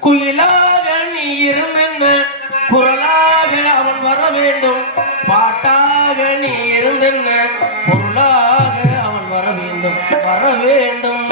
குயிலாக நீ இருந்தென்ன? குரலாக அவன் வர வேண்டும். பாட்டாக நீ இருந்தென்ன? பொருளாக அவன் வர வேண்டும். வர வேண்டும்.